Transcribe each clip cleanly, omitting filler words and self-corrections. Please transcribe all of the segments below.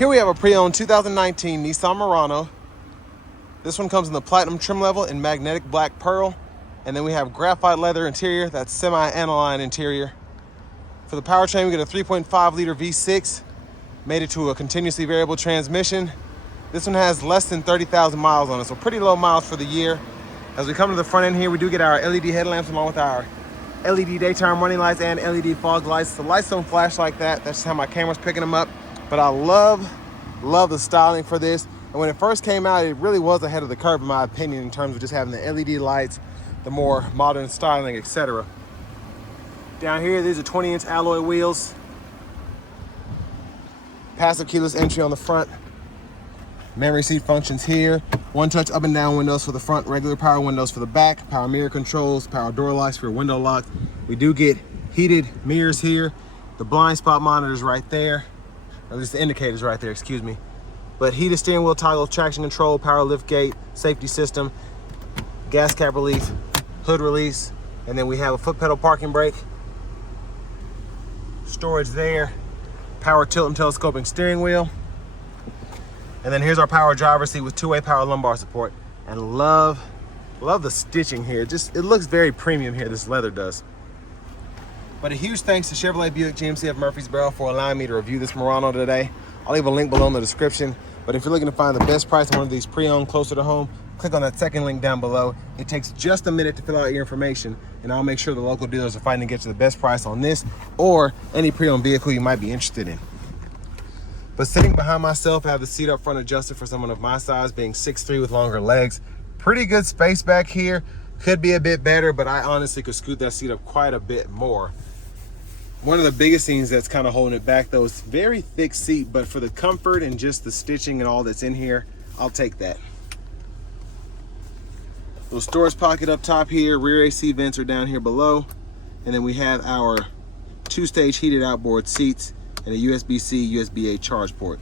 Here we have a pre-owned 2019 Nissan Murano. This one comes in the platinum trim level in magnetic black pearl. And then we have graphite leather interior, that's semi-aniline interior. For the powertrain, we get a 3.5 liter V6, made it to a continuously variable transmission. This one has less than 30,000 miles on it, so pretty low miles for the year. As we come to the front end here, we do get our LED headlamps along with our LED daytime running lights and LED fog lights. The lights don't flash like that, that's just how my camera's picking them up. But I love the styling for this. And when it first came out, it really was ahead of the curve in my opinion in terms of just having the LED lights, the more modern styling, etc. Down here, these are 20-inch alloy wheels. Passive keyless entry on the front. Memory seat functions here. One-touch up and down windows for the front, regular power windows for the back, power mirror controls, power door locks for your window lock. We do get heated mirrors here. The blind spot monitors right there. Or at least the indicators right there, excuse me. But heated steering wheel toggle, traction control, power lift gate, safety system, gas cap release, hood release, and then we have a foot pedal parking brake, storage there, power tilt and telescoping steering wheel, and then here's our power driver's seat with two-way power lumbar support. And love the stitching here. It looks very premium here, this leather does. But a huge thanks to Chevrolet Buick GMC of Murfreesboro for allowing me to review this Murano today. I'll leave a link below in the description. But if you're looking to find the best price on one of these pre-owned closer to home, click on that second link down below. It takes just a minute to fill out your information, and I'll make sure the local dealers are fighting to get you the best price on this or any pre-owned vehicle you might be interested in. But sitting behind myself, I have the seat up front adjusted for someone of my size, being 6'3" with longer legs. Pretty good space back here. Could be a bit better, but I honestly could scoot that seat up quite a bit more. One of the biggest things that's kind of holding it back though is very thick seat, but for the comfort and just the stitching and all that's in here, I'll take that. Little storage pocket up top here, rear AC vents are down here below, and then we have our two-stage heated outboard seats and a USB-C, USB-A charge port.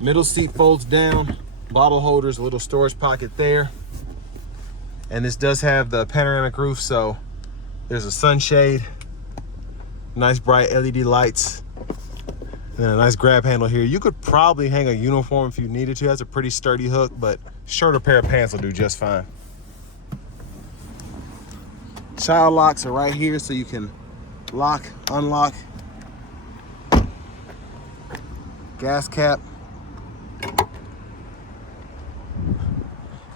Middle seat folds down, bottle holders, a little storage pocket there. And this does have the panoramic roof, so there's a sunshade, nice bright LED lights, and then a nice grab handle here. You could probably hang a uniform if you needed to. That's a pretty sturdy hook, but shirt or pair of pants will do just fine. Child locks are right here, so you can lock, unlock. Gas cap.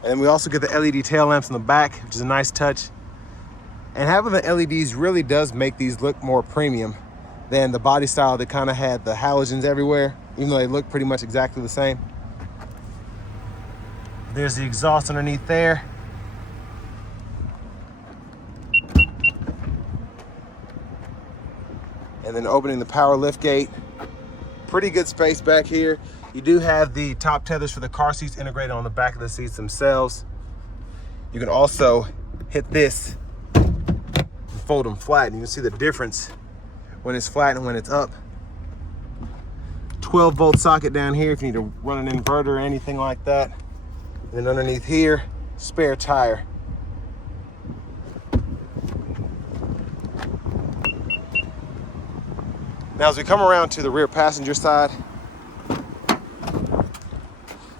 And then we also get the LED tail lamps in the back, which is a nice touch. And having the LEDs really does make these look more premium than the body style that kind of had the halogens everywhere, even though they look pretty much exactly the same. There's the exhaust underneath there. And then opening the power lift gate. Pretty good space back here. You do have the top tethers for the car seats integrated on the back of the seats themselves. You can also hit this and fold them flat, and you can see the difference when it's flat and when it's up. 12-volt socket down here if you need to run an inverter or anything like that. And then underneath here, spare tire. Now as we come around to the rear passenger side,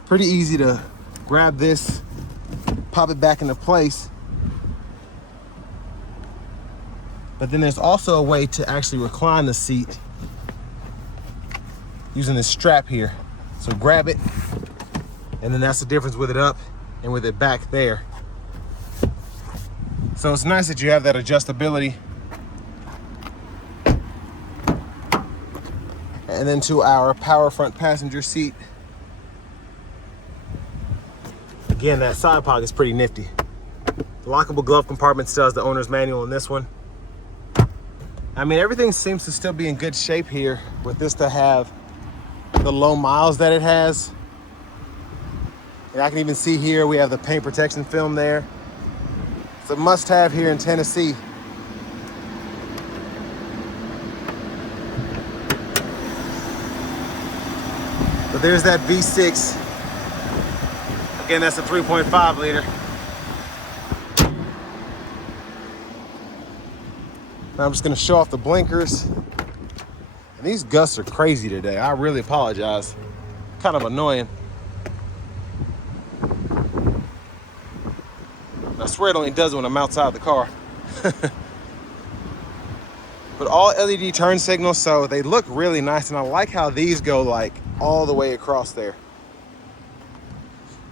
pretty easy to grab this, pop it back into place. But then there's also a way to actually recline the seat using this strap here. So grab it, and then that's the difference with it up and with it back there. So it's nice that you have that adjustability. And then to our power front passenger seat. Again, that side pocket is pretty nifty. The lockable glove compartment still has the owner's manual in this one. I mean, everything seems to still be in good shape here with this to have the low miles that it has. And I can even see here we have the paint protection film there. It's a must-have here in Tennessee. But there's that V6. Again, that's a 3.5 liter. Now I'm just gonna show off the blinkers. And These gusts are crazy today. I really apologize. Kind of annoying. I swear it only does it when I'm outside the car. But all LED turn signals, so they look really nice. And I like how these go like all the way across there.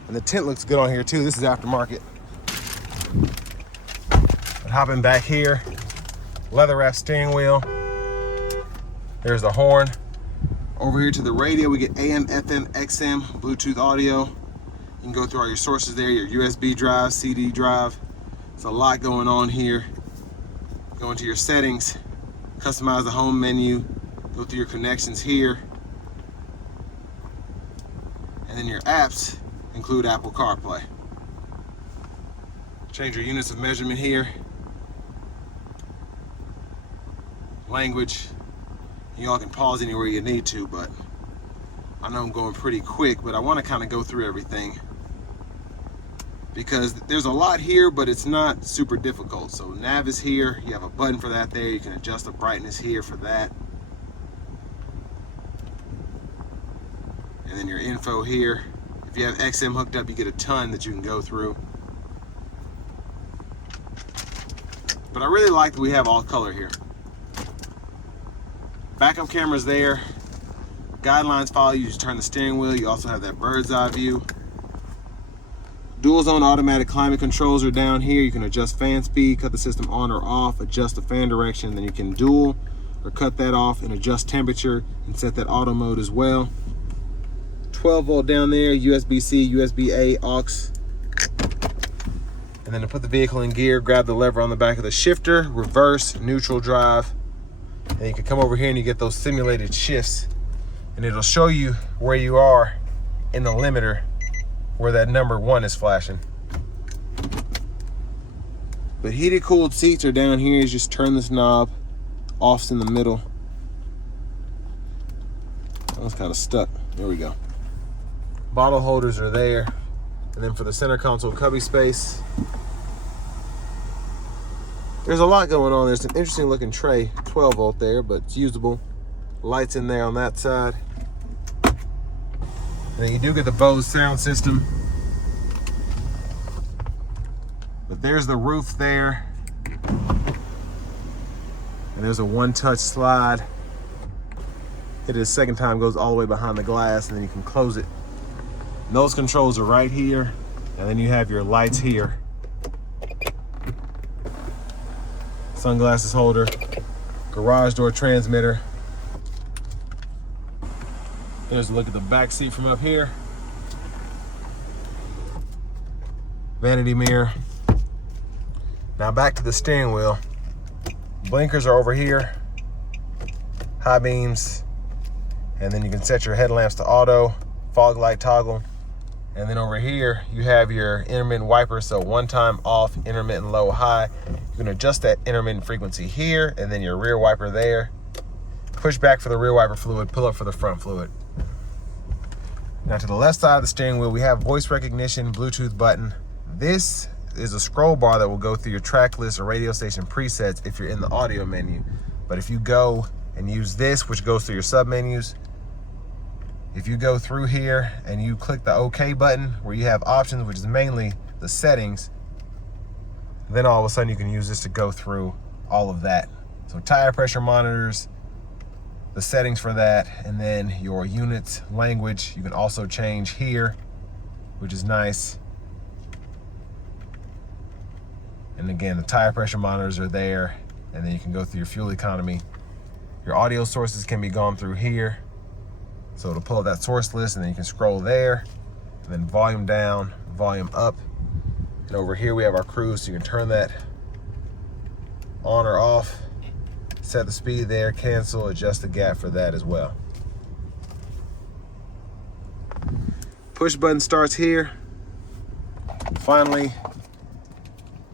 And the tint looks good on here too. This is aftermarket. But hopping back here, leather wrap steering wheel. There's the horn. Over here to the radio, we get AM, FM, XM, Bluetooth audio. You can go through all your sources there, your USB drive, CD drive. There's a lot going on here. Go into your settings, customize the home menu, go through your connections here. And then your apps include Apple CarPlay. Change your units of measurement here. Language. Y'all can pause anywhere you need to, but I know I'm going pretty quick, but I want to kind of go through everything because there's a lot here, but it's not super difficult. So nav is here. You have a button for that there. You can adjust the brightness here for that. And then your info here. If you have XM hooked up, you get a ton that you can go through. But I really like that we have all color here. Backup cameras there. Guidelines follow you. Just turn the steering wheel. You also have that bird's eye view. Dual zone automatic climate controls are down here. You can adjust fan speed, cut the system on or off, adjust the fan direction. Then you can dual or cut that off and adjust temperature and set that auto mode as well. 12 volt down there, USB-C, USB-A, aux. And then to put the vehicle in gear, grab the lever on the back of the shifter, reverse, neutral drive. And you can come over here and you get those simulated shifts, and it'll show you where you are in the limiter, where that number 1 is flashing. But heated cooled seats are down here. You just turn this knob, off's in the middle. That was kind of stuck. There we go. Bottle holders are there. And then for the center console cubby space, there's a lot going on. There's an interesting looking tray, 12 volt there, but it's usable. Lights in there on that side. And then you do get the Bose sound system. But there's the roof there. And there's a one-touch slide. Hit it a second time, goes all the way behind the glass, and then you can close it. And those controls are right here. And then you have your lights here. Sunglasses holder, garage door transmitter. There's a look at the back seat from up here. Vanity mirror. Now back to the steering wheel. Blinkers are over here. High beams. And then you can set your headlamps to auto, fog light toggle. And then over here, you have your intermittent wiper. So one time off, intermittent low, high. You can adjust that intermittent frequency here, and then your rear wiper there. Push back for the rear wiper fluid, pull up for the front fluid. Now to the left side of the steering wheel, we have voice recognition, Bluetooth button. This is a scroll bar that will go through your track list or radio station presets if you're in the audio menu. But if you go and use this, which goes through your sub menus, if you go through here and you click the OK button where you have options, which is mainly the settings, then all of a sudden you can use this to go through all of that. So tire pressure monitors, the settings for that, and then your units, language, you can also change here, which is nice. And again, the tire pressure monitors are there, and then you can go through your fuel economy. Your audio sources can be gone through here. So it'll pull up that source list, and then you can scroll there, and then volume down, volume up. And over here we have our cruise, so you can turn that on or off, set the speed there, cancel, adjust the gap for that as well. Push button starts here. Finally,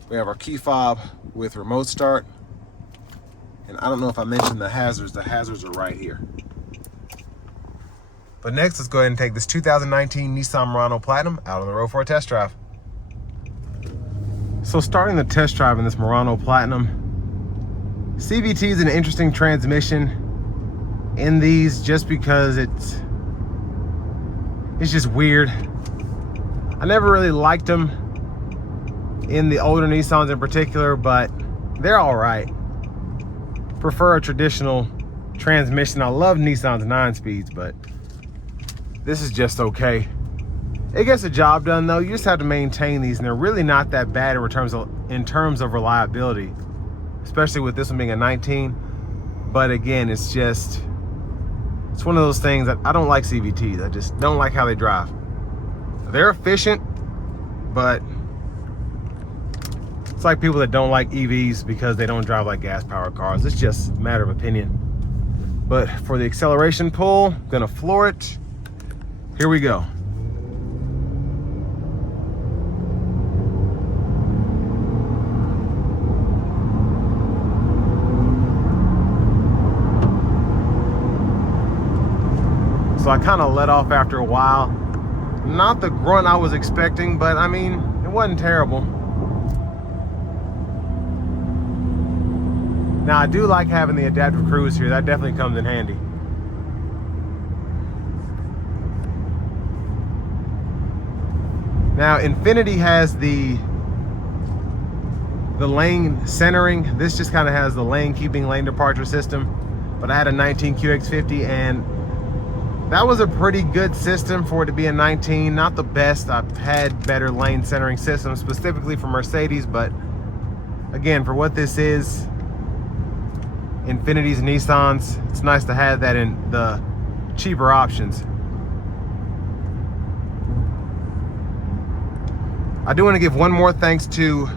we have our key fob with remote start. And I don't know if I mentioned the hazards. The hazards are right here. But next, let's go ahead and take this 2019 Nissan Murano Platinum out on the road for a test drive. So starting the test drive in this Murano Platinum, CVT is an interesting transmission. in these just because it's just weird. I never really liked them in the older Nissans in particular, but they're all right. Prefer a traditional transmission. I love Nissan's 9-speeds, but this is just okay. It gets the job done though. You just have to maintain these, and they're really not that bad in terms of reliability, especially with this one being a 19. But again, it's one of those things that I don't like CVTs. I just don't like how they drive. They're efficient, but it's like people that don't like EVs because they don't drive like gas-powered cars. It's just a matter of opinion. But for the acceleration pull, I'm gonna floor it. Here we go. So I kind of let off after a while. Not the grunt I was expecting, but I mean, it wasn't terrible. Now I do like having the adaptive cruise here. That definitely comes in handy. Now Infiniti has the lane centering. This just kind of has the lane keeping, lane departure system. But I had a 19 QX50, and that was a pretty good system for it to be a 19. Not the best. I've had better lane centering systems specifically for Mercedes, but again, for what this is, Infiniti's, Nissans, it's nice to have that in the cheaper options. I do want to give one more thanks to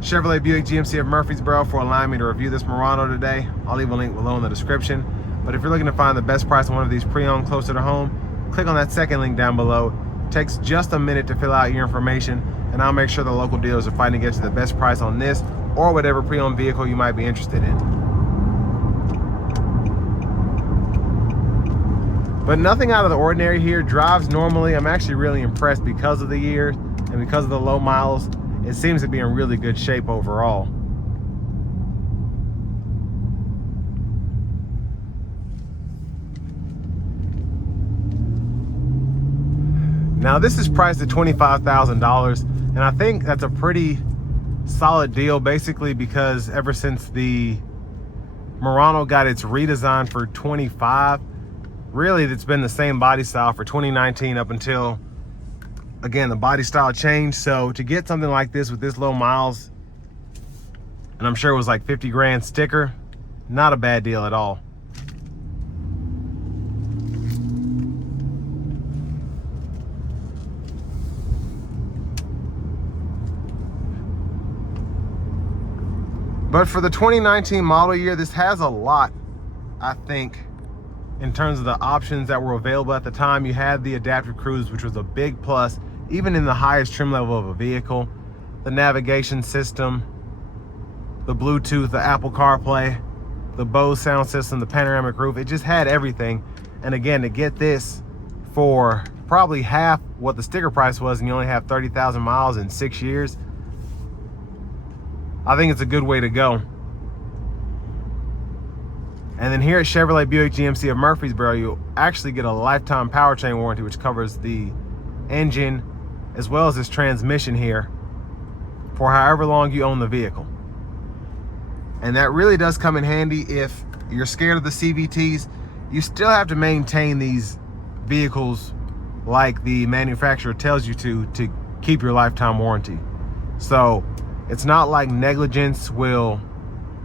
Chevrolet Buick GMC of Murfreesboro for allowing me to review this Murano today. I'll leave a link below in the description. But if you're looking to find the best price on one of these pre-owned closer to home, click on that second link down below. It takes just a minute to fill out your information, and I'll make sure the local dealers are fighting to get you the best price on this or whatever pre-owned vehicle you might be interested in. But nothing out of the ordinary here. Drives normally. I'm actually really impressed because of the years and because of the low miles. It seems to be in really good shape overall. Now this is priced at $25,000, and I think that's a pretty solid deal, basically because ever since the Murano got its redesign for 25, really it's been the same body style for 2019 up until, again, the body style changed. So to get something like this with this low miles, and I'm sure it was like 50 grand sticker, not a bad deal at all. But for the 2019 model year, this has a lot, I think, in terms of the options that were available at the time. You had the adaptive cruise, which was a big plus, even in the highest trim level of a vehicle. The navigation system, the Bluetooth, the Apple CarPlay, the Bose sound system, the panoramic roof. It just had everything. And again, to get this for probably half what the sticker price was, and you only have 30,000 miles in 6 years, I think it's a good way to go. And then here at Chevrolet Buick GMC of Murfreesboro, you actually get a lifetime powertrain warranty, which covers the engine as well as this transmission here for however long you own the vehicle. And that really does come in handy if you're scared of the CVTs. You still have to maintain these vehicles like the manufacturer tells you to keep your lifetime warranty. So it's not like negligence will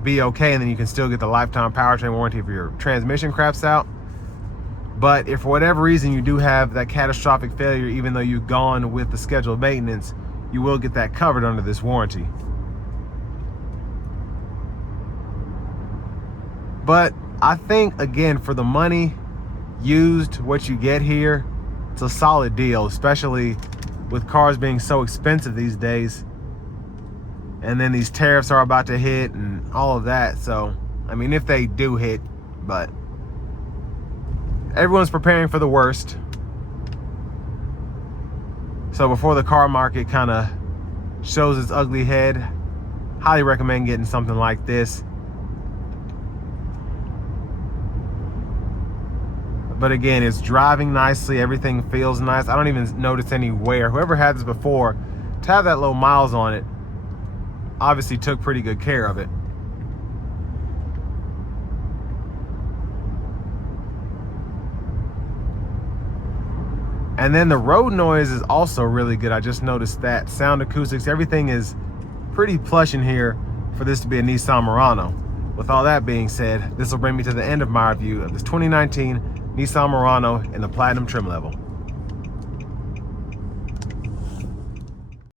be okay and then you can still get the lifetime powertrain warranty if your transmission craps out. But if for whatever reason you do have that catastrophic failure, even though you've gone with the scheduled maintenance, you will get that covered under this warranty. But I think, again, for the money used, what you get here, it's a solid deal, especially with cars being so expensive these days. And then these tariffs are about to hit and all of that. So, I mean, if they do hit, but everyone's preparing for the worst. So before the car market kind of shows its ugly head, highly recommend getting something like this. But again, it's driving nicely. Everything feels nice. I don't even notice any wear. Whoever had this before, to have that low miles on it, obviously took pretty good care of it. And then the road noise is also really good. I just noticed that. Sound acoustics, everything is pretty plush in here for this to be a Nissan Murano. With all that being said, this will bring me to the end of my review of this 2019 Nissan Murano in the Platinum trim level.